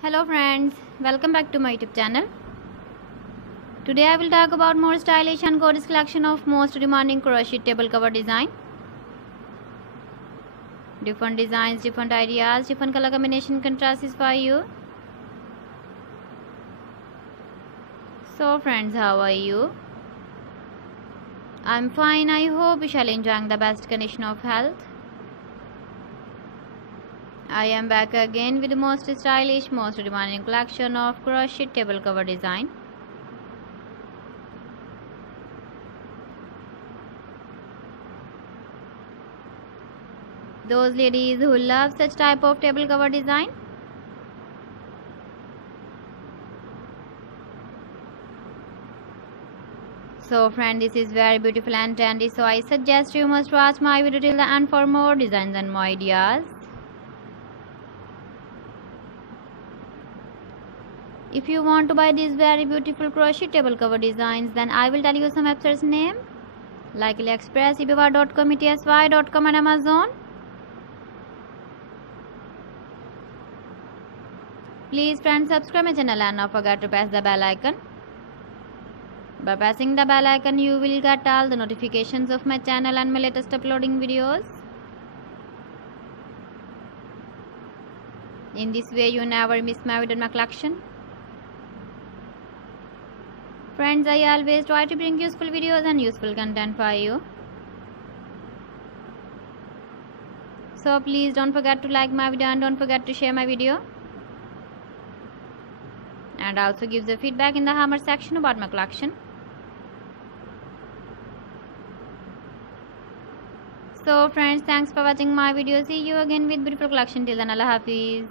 Hello friends, welcome back to my YouTube channel. Today I will talk about more stylish and gorgeous collection of most demanding crochet table cover design. Different designs, different ideas, different color combination contrasts for you. So friends, how are you? I'm fine. I hope you shall enjoy the best condition of health. I am back again with the most stylish, most demanding collection of crochet table cover design. Those ladies who love such type of table cover design, so friend, this is very beautiful and trendy, so I suggest you must watch my video till the end for more designs and more ideas. If you want to buy these very beautiful crochet table cover designs, then I will tell you some websites name like AliExpress, eBay.com, ETSY.com and Amazon. Please friends, subscribe my channel and not forget to press the bell icon. By pressing the bell icon, you will get all the notifications of my channel and my latest uploading videos. In this way, you never miss my video in my collection. Friends, I always try to bring useful videos and useful content for you. So please don't forget to like my video and don't forget to share my video. And also give the feedback in the comment section about my collection. So friends, thanks for watching my video. See you again with beautiful collection. Till then, Allah Hafiz.